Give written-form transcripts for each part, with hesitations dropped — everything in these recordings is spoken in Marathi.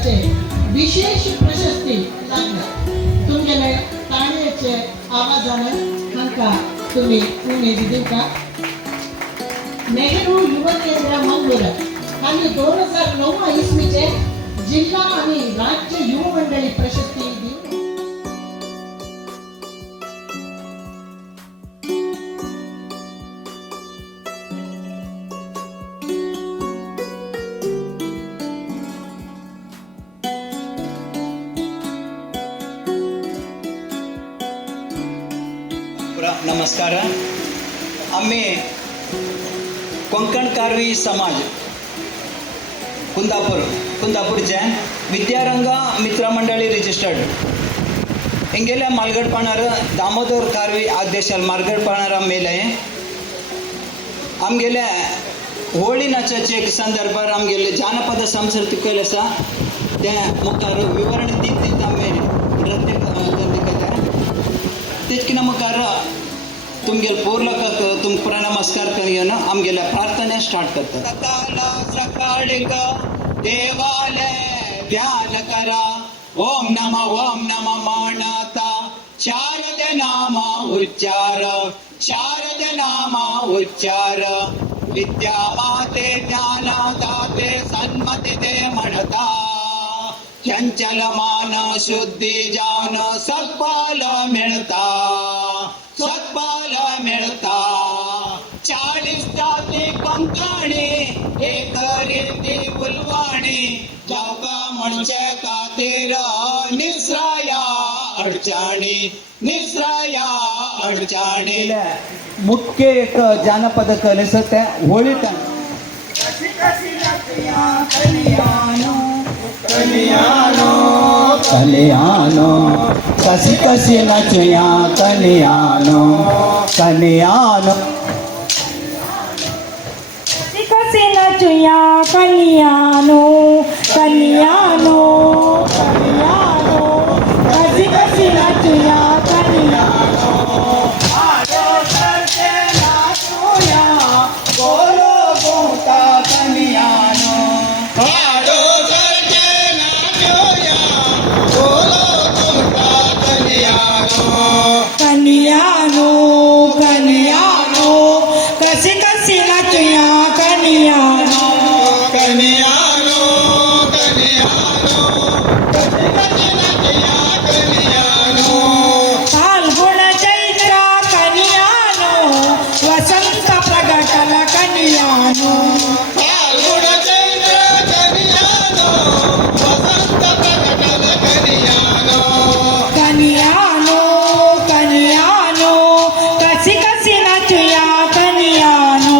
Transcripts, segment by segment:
मंडळाचे विशेष प्रशस्ती लागल्या तुमगेले ताणयेचे आवाजानं हांका तुम्ही उमेद दिवका नेहरू युवा केंद्र मंगूर हांणी 2009 इसवीचे जिल्हा आणि राज्य युवा मंडळी प्रशस्ती दिली. नमस्कार. आम्ही कोंकण कारवी समाज कुंदापूरचे विद्यारंग मित्र मंडळी रजिस्टर्ड हिंगेल्या मालगडपणार दामोदर कारवी आदेशाल मालगडपणार मेले आमगेल्या होळी नाचाचे संदर्भात आमगेले जानपद संस्कृती केले आसा ते मुखार विवरण दीत आम्ही प्रत्येक तेच मुखार तुमगेल पोरलक तुमकां नमस्कार करियन आमगेल्या प्रार्थना स्टार्ट करतात. सकाळी देवाले ध्यान करा ओम नम म्हणता शारद नामा उच्चार विद्या माते ज्ञान दाते सन्मती दे म्हणता चंचल मान शुद्धी जान सत्पाल मिळता 40 जाती पंखाणी एक रीती फुलवाणी जाऊका म्हणचे खातीर निसराया अडचणी मुख्य एक जानपद कलेस त्या होळीत कलियानो कसी नचया कलियानो कसी नचया कलियानो कसी नचया कलियानो आडो करते नाचूया बोलो बोता कलियानो आडो करते नाचूया बोलो बोता कलियानो कसी नचया कलियानो फाल्गुन चैत्र कलियानो वसंत प्रगटल कलियानो कलियानो कसी नचया कलियानो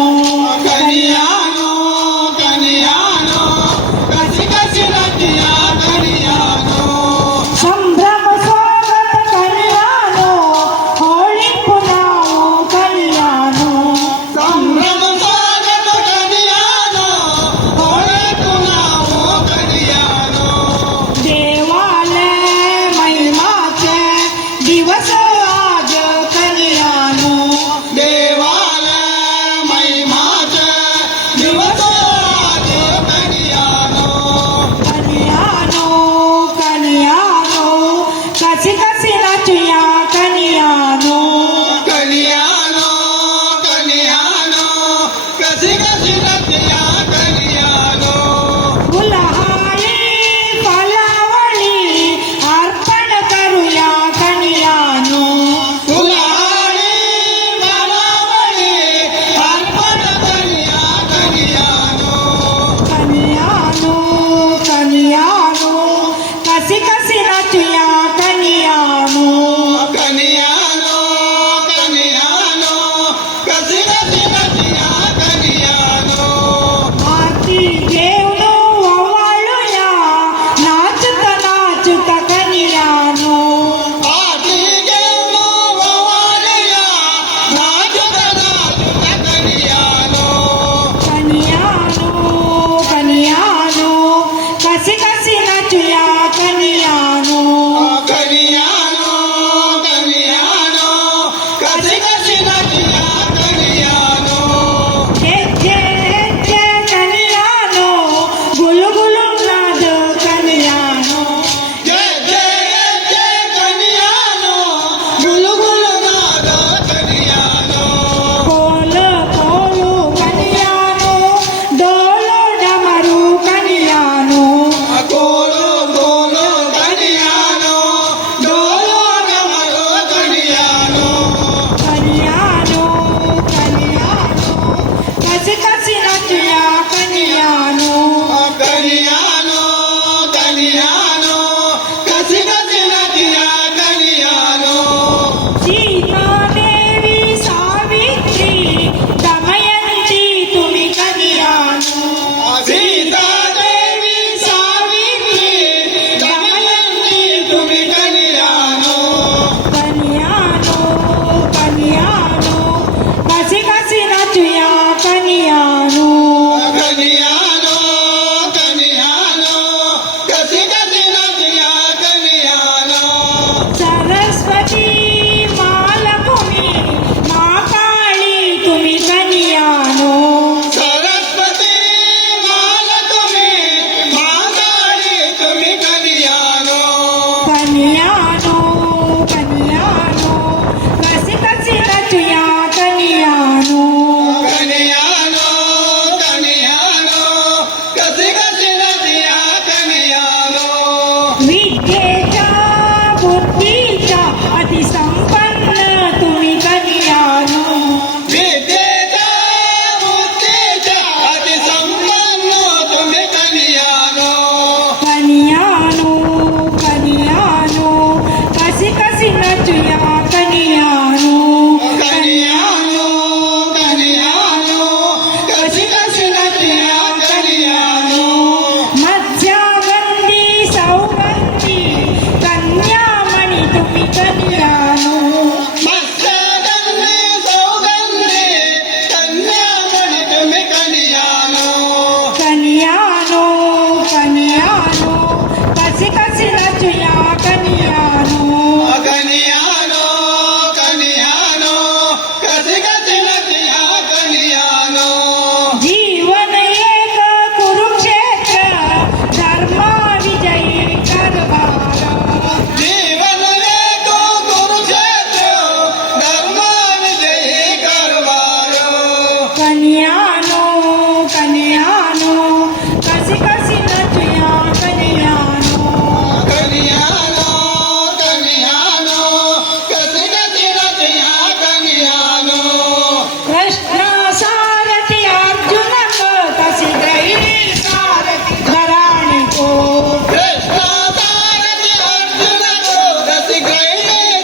सारथी अर्जुन को दस गए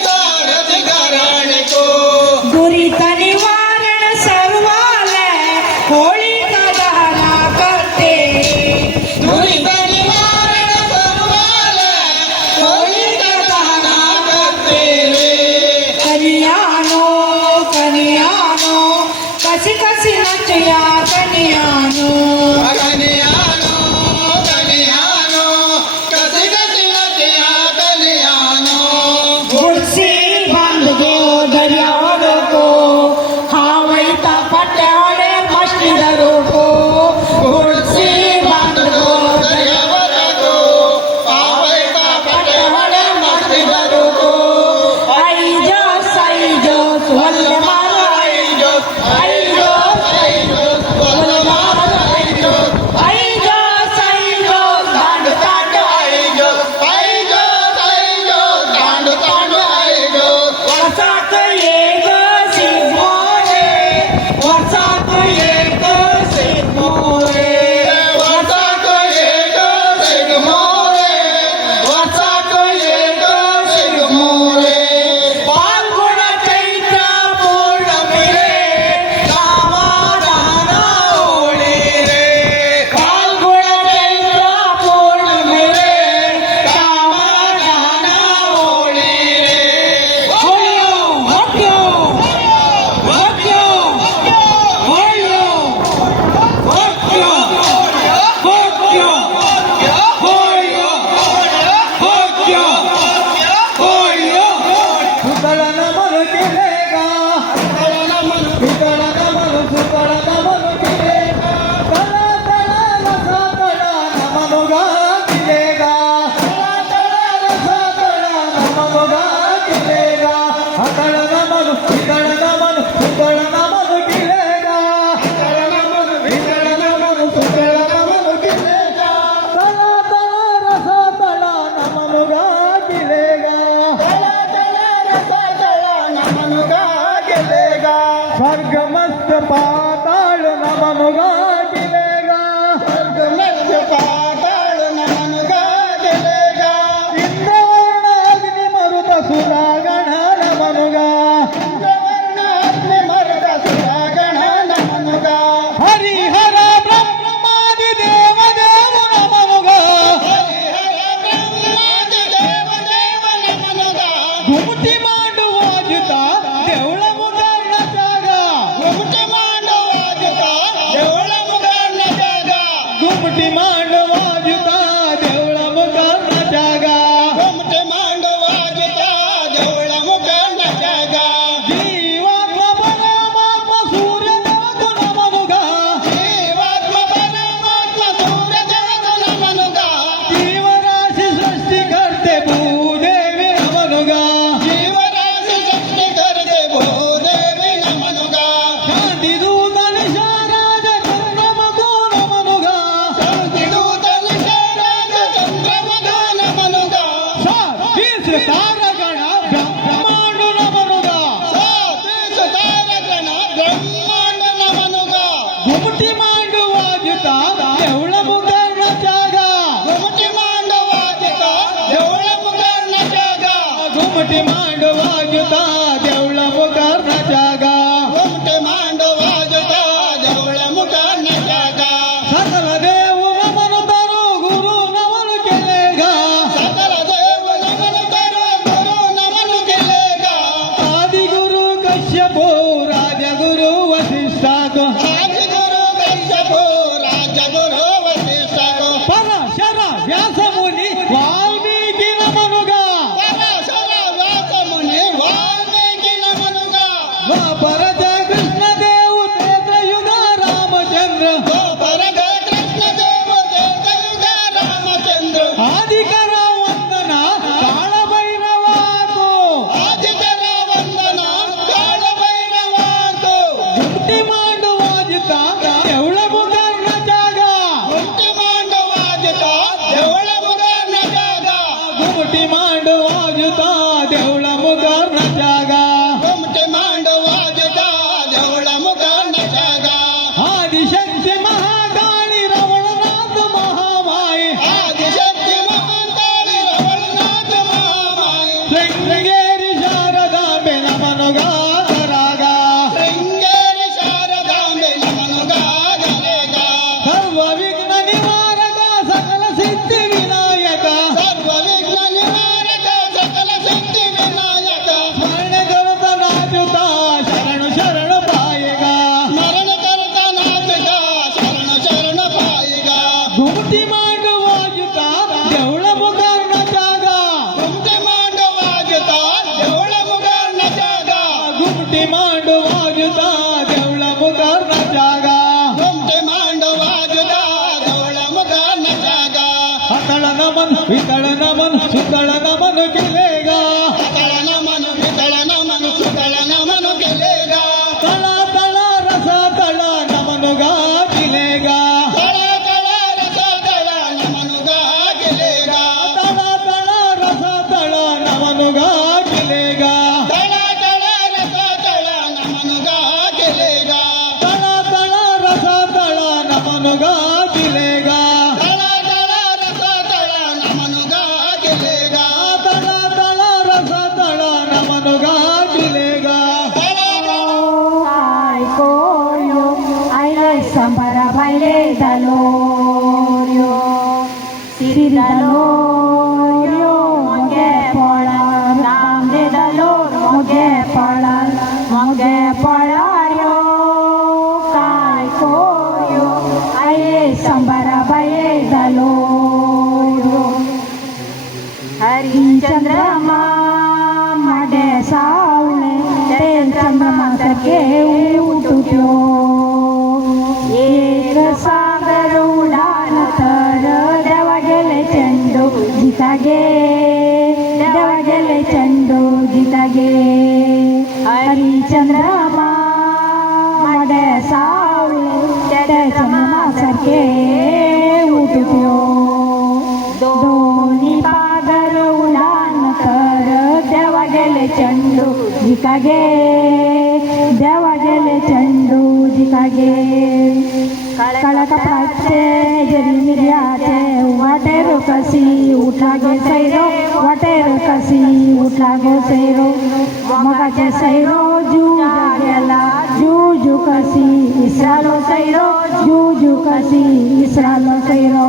सारथी घराण को दुरित निवारण सर्वाले होळी का दहन करते दुरित निवारण सर्वाला होळी का दहन करते रे कन्यानो कन्यानो कशी कशी नचया कन्यानो कन्यानो कन्यानो कसी कसी नचिया कन्यानो गुडसी बांध गो दर्यावर को हावैता पट्यावडे मस्ती धरो को गुडसी बांध गो दर्यावर को आवैता पटेवडे मस्ती धरू को आई जो वल्ले मारो आई जो वल्ले मारो आई जो दांड तांड तांड तांड आईजो वर्षात एक सिंहोरे वर्षात एक सिंहोरे वर्षात एक सिंगमोरे वर्षात एक सिंगमोरे फाल्गुन चैत्र पौर्णमी रे समाधान ओळे रे फाल्गुन चैत्र पौर्णमी रे समाधान ओळे रे होळ्यो होळ्यो होळ्यो होळ्यो होळ्यो होळ्यो होळ्यो होळ्यो होळ्यो सुतळन मन केलेगा सुतळन मन सुतळन मन केलेगा तळा तळा रसा तळा नमनुगा केलेगा तळा तळा रसा तळा नमनुगा केलेगा हतळन मन सुतळन मन सुतळन मन केलेगा हतळन मन वितळन मन सुतळन मन केलेगा तळा तळा रसा तळा नमनुगा केलेगा स्वर्ग मस्त पाताळ नमनुगा केलेगा इंद्रवर्ण अग्नि मरुत सुरागण नमनुगा हरिहर ब्रह्मादि देव देव नमनुगा घुमटी मांडू वाजता देवळ मुगांना जागा घुमटी मांडू वाजता देवळ मुगांना जागा जीवात्मा परमात्मा सूर्य देव तू नमनुगा जीवराशी सृष्टी करते भूदेवी नमनुगा शांती दूत निशाराज चंद्रमको नमनुगा सातीस तारगण ब्रह्मांडू नमनुगा घुमटी मांडू वाजता देवळ मुगांना जागा घुमटी मांडू वाजता देवळ मुगांना जागा सकल देव नमन तरो गुरु नमन केलेगा आदि गुरु कश्यपो राजगुरु वसिष्ठाक पराशर व्यास मुनी वाल्मीकि नमनुगा द्वापरज कृष्ण देव त्रेतयुग रामचंद्र आदिकर वंदना काळ भैरवाको घुमटी मांडू वाजता देवळ मुगांना जागा घुमटी मांडू वाजता देवळ मुगांना जागा आदिशक्ती महाकाळी रवळनाथ महामाई आदिशक्ती महाकाळी पातळ नमन वितळ नमन सुतळ नमन केले गा तळ नमन वितळ नमन सुतळ नमन केले गा तळा तळा रसा तळा नमन गा केले गा तळ तळ रस तळ नमन गा केले गा तळा तळा रसा तळा नमन गा केले गा तळ तळ रस तळ नमन गा केले गा तळा तळा रसा तळा नमन गा केले गा तळ तळ रस तळ नमन गा केले गा तळा तळा रसा तळा नमन गा केले गा Ay, coyo, ay, le sambara baile dalorio, siri dalorio, moge pola, ramde dalor, moge pola yo, ay, coyo, ay, le sambara baile dalorio, हरिचंद्रमा माडे सावले ते चंद्रमा सके उठुट्यो एक सागर उडान तर देवा गेले चंडू जिता गे देवा गेले चंडू जिता गे हरिचंद्रमा माडे सावले ते चंद्रमा सके उठुट्यो दोन्ही पागर उडान कर देवा गेले चंडू जिका गे देवा गेले चंडू जिका गे कळक पाचे जरी निर्याचे वाटेर कसी उठा गे सैरो वाटेर कसी उठा गे सैरो मगाचे सैरो जूजा गेला जूजू कसी इसरालो सैरो जूजू कसी इसरालो सैरो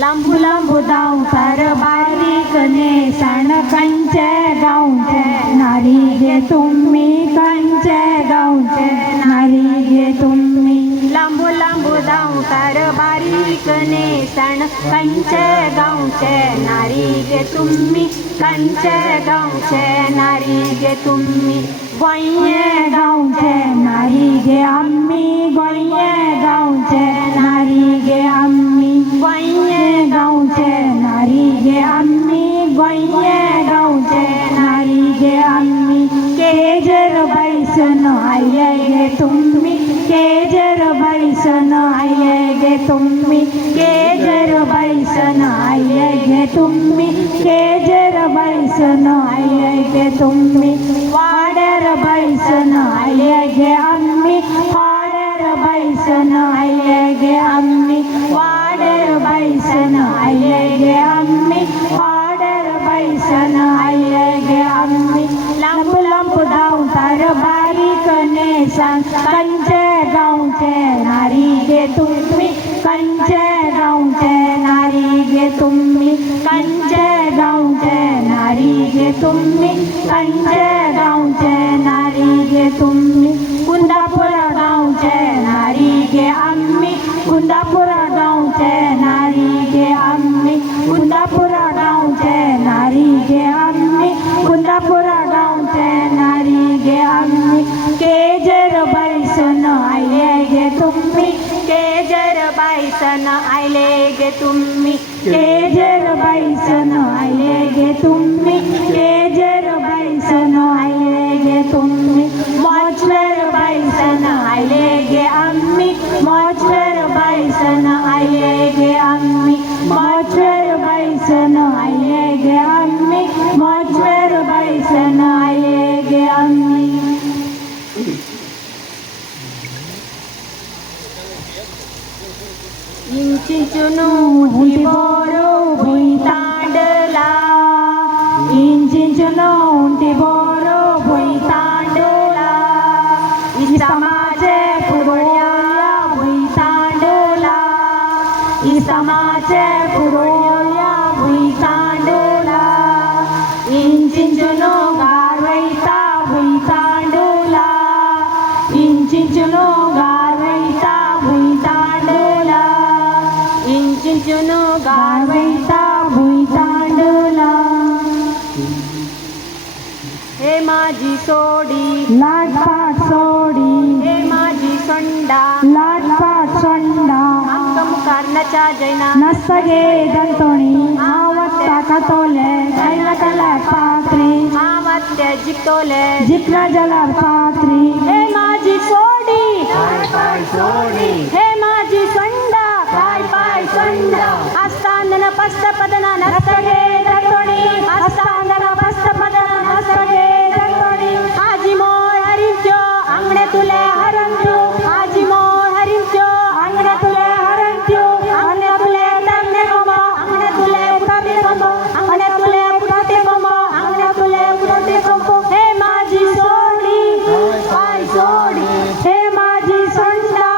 लांबू लांबू दावतार बारीक नेसाण कंचे गावचे नारी गे तुम्ही कंचे गावचे नारी गे तुम्ही लांबू लांबू दावतार बारीक नेसाण कंचे गावचे नारी गे तुम्ही कंचे गावचे नारी गे तुम्ही गोंये गावचे नारी गे आम्ही गोंये गावचे नारी गे आम्ही गोंये गावचे नारी गे आम्ही गोंये गावचे नारी गे आम्ही केजर बैसन आये गे तुम्ही केजर बैसन आये गे तुम्ही केजर बैसन आये गे तुम्ही केजर बैसन आये गे तुम्ही वाड्यार बैसन आये गे आम्ही वाड्यार बैसन आये गे आम्ही वाड्यार बैसन आये गे आम्ही वाड्यार बैसन आये गे आम्ही लांब लांब धावतार बारीक नेसान कंचे गावचे नारी गे तुम्ही कंचे गावचे नारी गे तुम्ही कंचे गावचे नारी गे तुम्ही कंचे गावचे नारी गे तुम्ही कुंदापुरा गावचे नारी गे आम्ही कुंदापुरा गावचे नारी गे आम्ही कुंदापुरा गावचे नारी गे आम्ही कुंदापुरा गावचे नारी गे आम्ही केजर बैसन आले गे तुम्ही केजर बैसन आले गे तुम्ही केजर बैसन आले गे तुम्ही केजर बैसन आले गे तुम्ही मॉचवर बैसन आले गे आम्ही मॉचवर बैसन आले गे आम्ही मॉचवर बैसन आले गे आम्ही मॉचवर बैसन आले गे आम्ही इंचिंचुनु हुंडी बोरो भुई तांडला इंचिंचुनु हुंडी बोरो भुई तांडला इसमाचे पुरोया भुई तांडला इसमाचे पुरोया भुई तांडला इंचिंचुनु गारवैता भुई तांडला इंचिंचुनु गारवैता भुई तांडला इंचिंचुनु गारवैता भुई तांडला हे माझी सोडी लाटपाट सोडी हे माझी सोंडा लाटपाट सोंडा आमका मुखार नावाच्या जैना नसगे दंतोणी आवत्या कातोले गायला कला पात्री आवत्या जितोले जितला जला पात्री हे माझी सोडी हे माझी संडा पाय संडा अस्तांदन पस्त पदना नसगे दंतोणी अस्तांदन पस्त पदना नसगे दंतोणी आजी मोळ हरिंचो अंगणे तुले हरंचो आजी मोळ हरिंचो अंगणे तुले हरंचो अंगणे तुले तन्ने कोमो अंगणे तुले तन्ने कोमो अंगणे तुले पुटते कोमो अंगणे तुले पुटते कोमो हे माझी सोडी पाय सोडी हे माझी संडा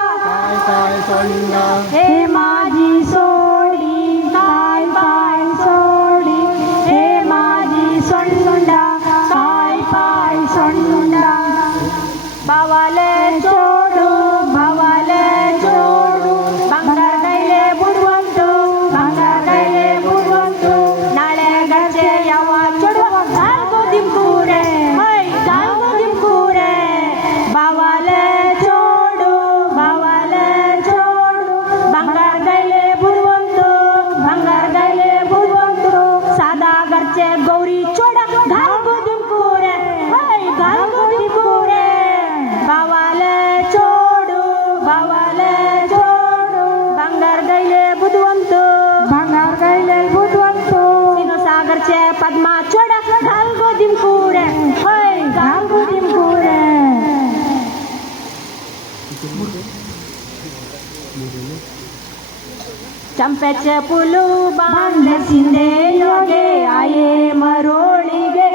हे माझी सोडी पाय सोडी हे माझी संडा पाय संडा बावाले चोडू ಬಂಗಾರ ಕೈಲೆ ಬುಡುವಂತು ನಾಳೆ ಗರ್ಜೆ ಯಾವ ಚೊಡುವ ಗಾಲ್ಗೋ ದಿಂಪೂರೆ ಬಾವಾಲೆ ಚೋಡು ಬಂಗಾರ ಕೈಲೆ ಬುಡುವಂತು ಸಾದಾ ಗರ್ಜೆ ಗೌರಿ ಚೋಡ ಗಾಲ್ಗೋ ದಿಂಪೂರೆ ಬಾವಾಲೆ ಚೋಡು ಬಂಗಾರ ಗೈಲೆ ಬುದುವಂತು ಇನ್ನು ಸಾಗರ್चे पद्मा चोड घालगो दिमपुरे चंप्याचे फुलू बांधले शिंदे योगे आये मरोळीगे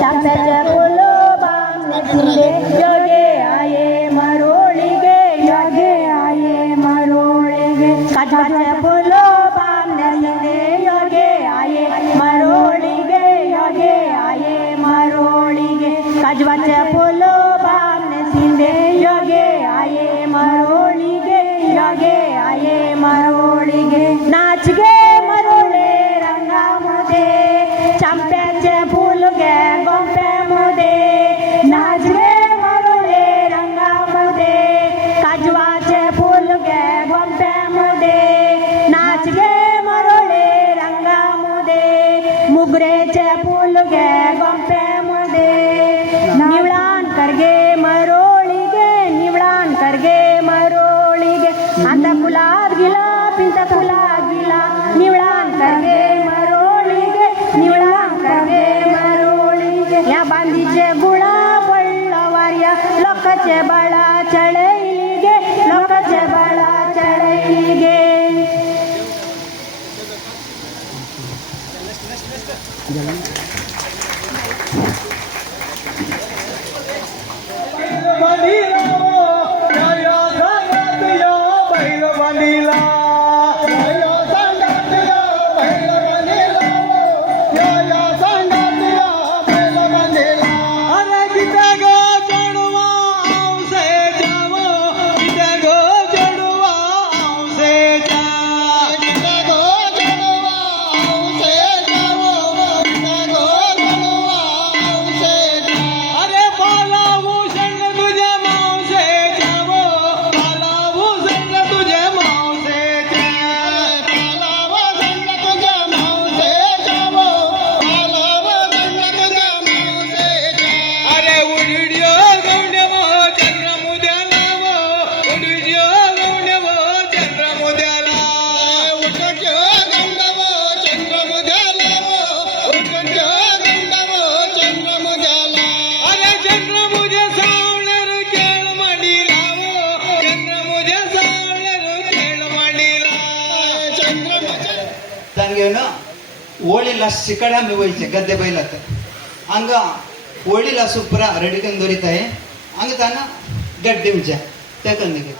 चंप्याचे फुलू बांधले शिंदे योगे आये मरोळीगे काजवाचे फुलू बांधले शिंदे योगे आये मरोळीगे काजवाचे फुलू बांधले शिंदे योगे आये मरोळीगे नाच गे मरोळे रंगामध्ये चांप्याचे फूल गे गोंप्यामध्ये नाच गे मरोळे रंगामध्ये काजवाचे फूल गे गोंप्यामध्ये नाच गे मरोळे रंगामध्ये मुगरेचे फूल गे गोंप्यामध्ये निवळान करगे मरोळीगे अंता फुलात गिला पिंता फुलात गिला निवळान करगे मरोळीगे या बांधीचे गुळा पडला वार्या लोकाचे बाळा चढैलीगे ಓಳಿಲ್ಲ ಸಿಕಡ ಮೇವೈತೆ ಗದ್ದೆ ಬೈಲತ್ತ ಹಂಗ ಓಳಿಲ್ಲ ಸೂಪರ ರೆಡಿಕಂದು ದೊರಿತಾಯಿ ಹಂಗ ತಾನ ಗಡ್ಡೆ ಮಿಂಚ ತಕಂದಿಗೆ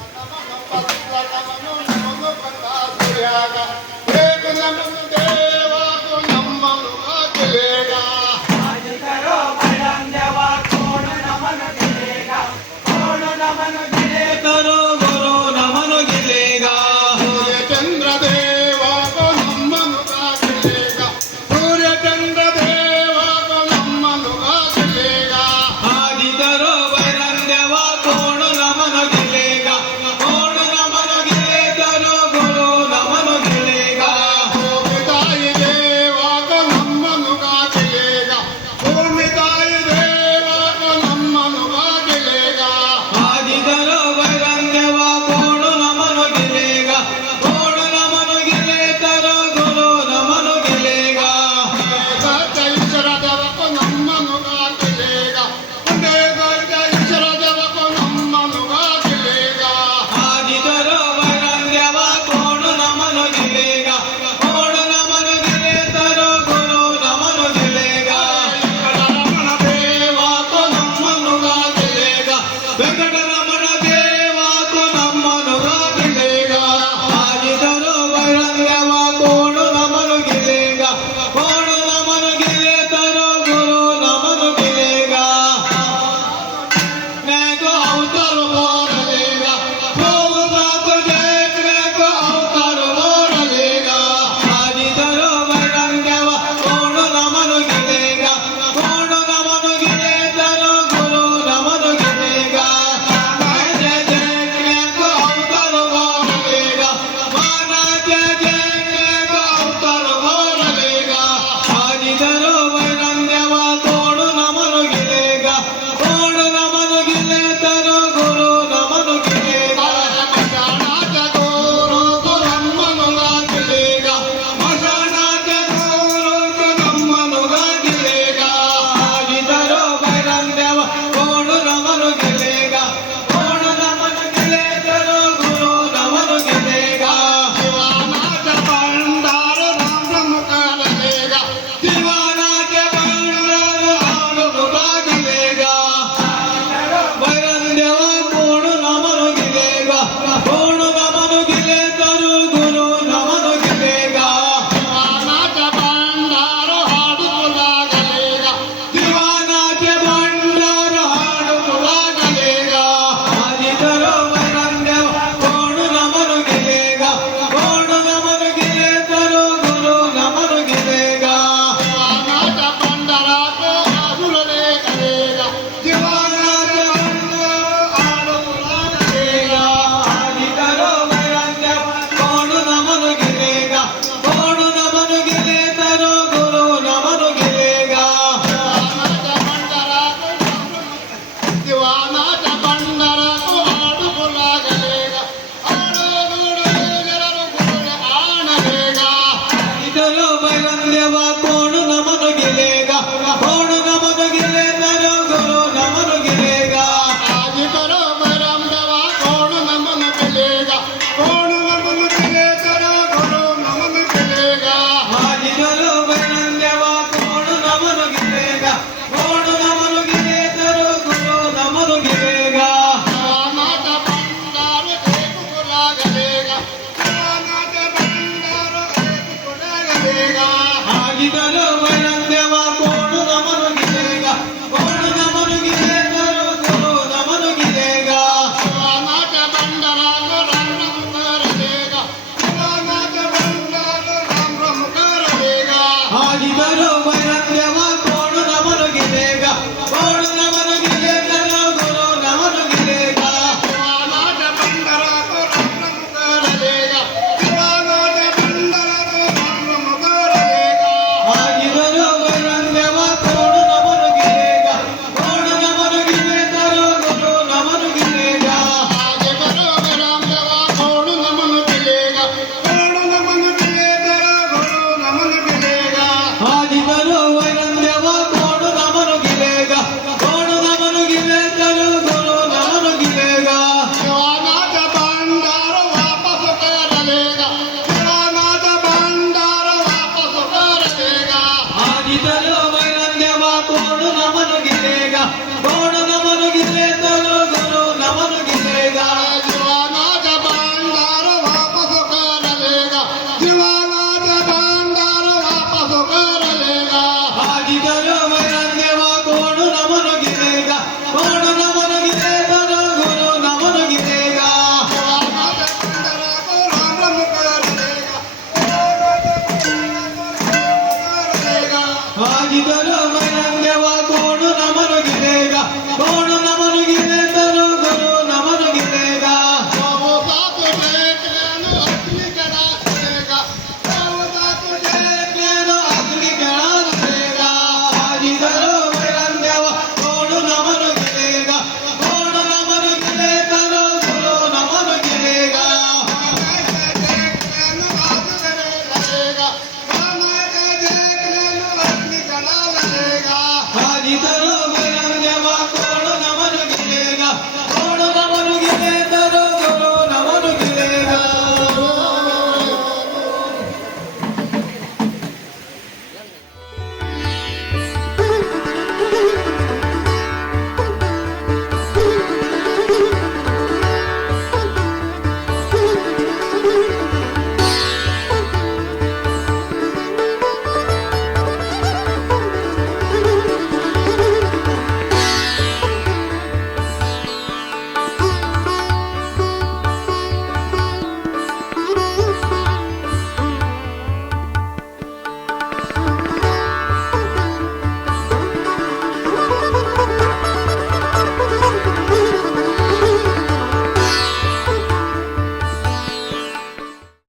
नाच बंदारो एक कोणाला देगा